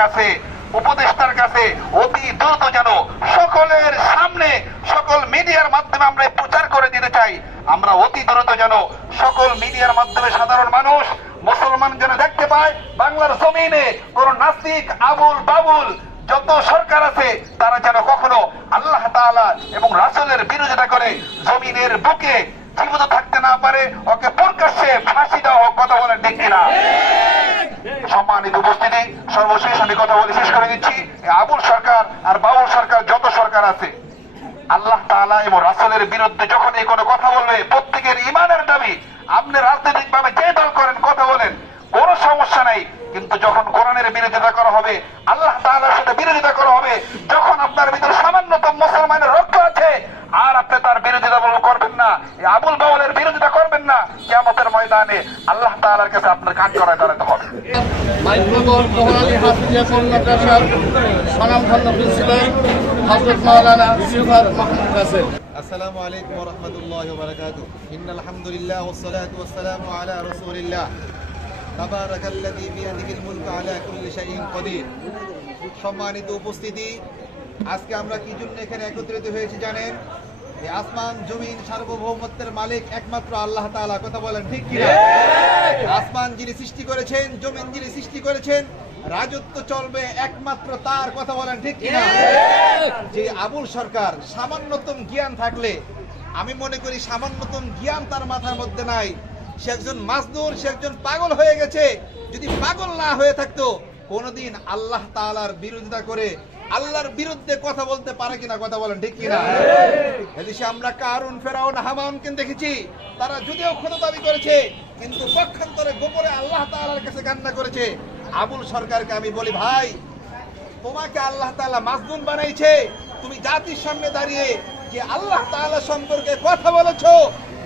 কাছে, উপদেষ্টার কাছে অতি দ্রুত যেন সকলের সামনে, সকল মিডিয়ার মাধ্যমে আমরা প্রচার করে দিতে চাই। আমরা অতি দ্রুত যেন সকল মিডিয়ার মাধ্যমে সাধারণ মানুষ, মুসলমান যেন দেখতে পায়, বাংলার জমিনে কোন নাস্তিক আবুল বাবুল যত সরকার আছে, তারা যেন কখনো আল্লাহ তাআলা এবং রাসূলের বিরোধিতা করে জমিনের বুকে জীবিত থাকতে না পারে, ওকে প্রকাশ্যে ফাঁসি দেওয়া হোক, কথা বলেন ঠিক কিনা? সম্মানিত উপস্থিতি, সর্বশেষ আমি কথা বলে শেষ করে দিচ্ছি। আবুল সরকার আর বাবুল সরকার যত সরকার আছে, আল্লাহ তাআলা এবং রাসূলের বিরুদ্ধে যখন এই কোনো কথা বলবে, প্রত্যেকের ইমানের দাবি, আপনি রাজনৈতিক ভাবে যে দল করেন, কথা বলেন, কোন সমস্যা নাই। কিন্তু যখন কোরআনের বিরোধিতা করা হবে, আল্লাহ তাআলার সাথে বিরোধিতা করা হবে, যখন আপনার ভিতরে সামান্যতম মুসলমানের রক্ত আছে, আর আপনি তার বিরোধিতা করবেন না। আবুল বাউলের বিরোধিতা করবেন না কিয়ামতের ময়দানে আল্লাহ তালার কাছে আপনার কাজ করায় দাঁড়াতে হবে। আসসালামু আলাইকুম আলা রাসূলিল্লাহ। তাবারাকাল্লাযী বিয়াদিহিল আলা কুল্লি শাইইন সম্মানিত উপস্থিতি আজকে আমরা কি জন্য এখানে একত্রিত হয়েছি জানেন? এই আসমান জমিন সার্বভৌমত্বের মালিক একমাত্র আল্লাহ তাআলা কথা বলেন ঠিক কিনা? আসমান যিনি সৃষ্টি করেছেন জমিন যিনি সৃষ্টি করেছেন রাজত্ব চলবে একমাত্র তার কথা বলেন ঠিক কিনা? যে আবুল সরকার সামান্যতম জ্ঞান থাকলে আমি মনে করি সামান্যতম জ্ঞান তার মাথার মধ্যে নাই। সে একজন মাজদুর সে একজন পাগল হয়ে গেছে। যদি পাগল না হয়ে থাকতো কোনোদিন আল্লাহ তাআলার বিরোধিতা করে আল্লাহর বিরুদ্ধে কথা বলতে পারে কিনা কথা বলেন ঠিক কিনা? এদেশে আমরা কারুন ফেরাউন হামাউনকে দেখেছি। তারা যদিও ক্ষমতা দাবি করেছে কিন্তু পক্ষান্তরে গোপনে আল্লাহ তাআলার কাছে কান্না করেছে। আবুল সরকারকে আমি বলি ভাই তোমাকে আল্লাহ তাআলা মাজনুন বানাইছে। তুমি জাতির সামনে দাঁড়িয়ে যে আল্লাহ তাআলা সম্পর্কে কথা বলেছ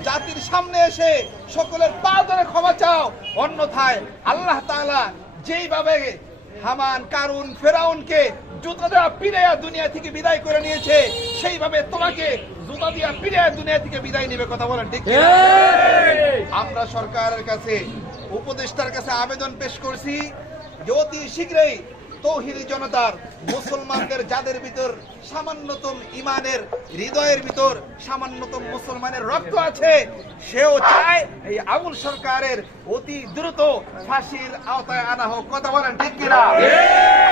জাতির সামনে এসে সকলের পা ধরে ক্ষমা চাও। অন্যথায় আল্লাহ তাআলা যেইভাবে হামান কারুন ফেরাউনকে জুতা দেওয়া পিড়াইয়া দুনিয়া থেকে বিদায় করে নিয়েছে। সেইভাবে তোমাকে জুতা দিয়া পিড়াইয়া দুনিয়া থেকে বিদায় নেবে কথা বলেন ঠিক আমরা সরকারের কাছে উপদেষ্টার কাছে আবেদন পেশ করছি। যে অতি শীঘ্রই তৌহিদি জনতার, মুসলমানদের যাদের ভিতর সামান্যতম ইমানের হৃদয়ের ভিতর সামান্যতম মুসলমানের রক্ত আছে, সেও চায় এই আবুল সরকারের অতি দ্রুত ফাঁসির আওতায় আনা হোক। কথা বলেন ঠিক কিনা?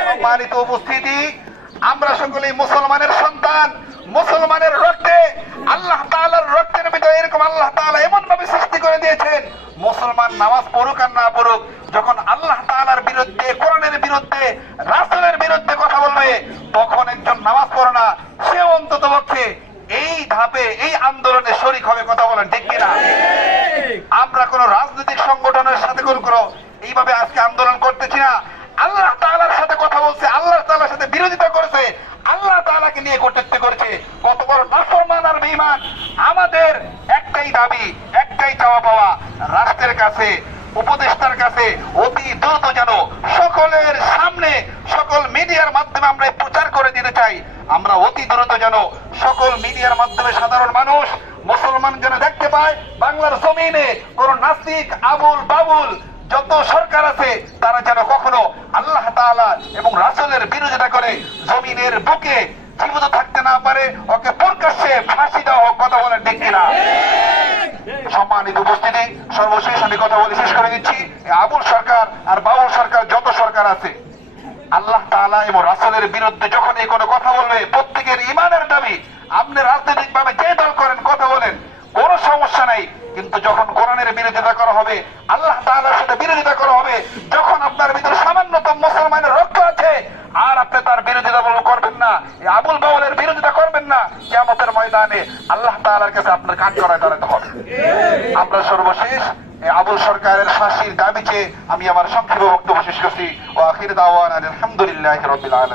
সম্মানিত উপস্থিতি, আমরা সকলেই মুসলমানের সন্তান, মুসলমানের রক্তে, আল্লাহ তাআলার রক্তের ভিতরে এরকম আল্লাহ তাআলা এমন ভাবে সৃষ্টি করে দিয়েছেন, মুসলমান নামাজ পড়ুক আর না পড়ুক, যখন আল্লাহ তাআলার বিরুদ্ধে, কোরআনের বিরুদ্ধে বলবে তখন একজন নামাজ পড়ে না, সে অন্তত পক্ষে এই ধাপে, এই আন্দোলনে শরিক হবে কথা বলেন, ঠিক কিনা? আমরা কোন রাজনৈতিক সংগঠনের সাথে কোন কোনো এইভাবে আজকে আন্দোলন করতেছি না। আল্লাহ তাআলার সাথে কথা বলছে, আল্লাহ তাআলার সাথে বিরোধিতা করেছে, আল্লাহ তাআলাকে নিয়ে কর্তৃত্ব করেছে। কত বড় নাফরমান আর বেঈমান। আমাদের একটাই দাবি, একটাই চাওয়া পাওয়া, রাষ্ট্রের কাছে উপদেষ্টার কাছে অতি দ্রুত যেন সকলের সামনে, সকল মিডিয়ার মাধ্যমে আমরা প্রচার করে দিতে চাই। আমরা অতি দ্রুত যেন সকল মিডিয়ার মাধ্যমে সাধারণ মানুষ, মুসলমান যেন দেখতে পায়, বাংলার জমিনে কোন নাস্তিক আবুল বাবুল যত সরকার আছে, তারা যেন কখনো আল্লাহ তাআলা এবং রাসূলের বিরোধিতা করে জমিনের বুকে জীবিত থাকতে না পারে, ওকে প্রকাশ্যে ফাঁসি দেওয়া হোক, কথা বলেন ঠিক কিনা? সম্মানিত উপস্থিতি, সর্বশেষ আমি কথা বলে শেষ করে দিচ্ছি। আবুল সরকার আর বাবুল সরকার যত সরকার আছে, আল্লাহ তাআলা এবং রাসূলের বিরুদ্ধে যখন এই কোনো কথা বলবে, প্রত্যেকের ইমানের দাবি, আপনি রাজনৈতিক ভাবে যে দল করেন, কথা বলেন, কোন সমস্যা নাই। কিন্তু যখন কোরআনের বিরোধিতা করা হবে, আল্লাহ তাআলার সাথে বিরোধিতা করা হবে, যখন আপনার ভিতরে সামান্যতম মুসলমানের রক্ত আছে, আর আপনি তার বিরোধিতা বল করবেন না আবুল বাউলের বিরোধিতা করবেন না, কিয়ামতের ময়দানে আল্লাহ তাআলার কাছে আপনার কাজ করায় আমরা সর্বশেষ আবুল সরকারের ফাঁসির দাবিতে আমি আমার সংক্ষিপ্ত বক্তব্য শেষ করছি। ও আখির দাওয়ান আলহামদুলিল্লাহ রবিল আলম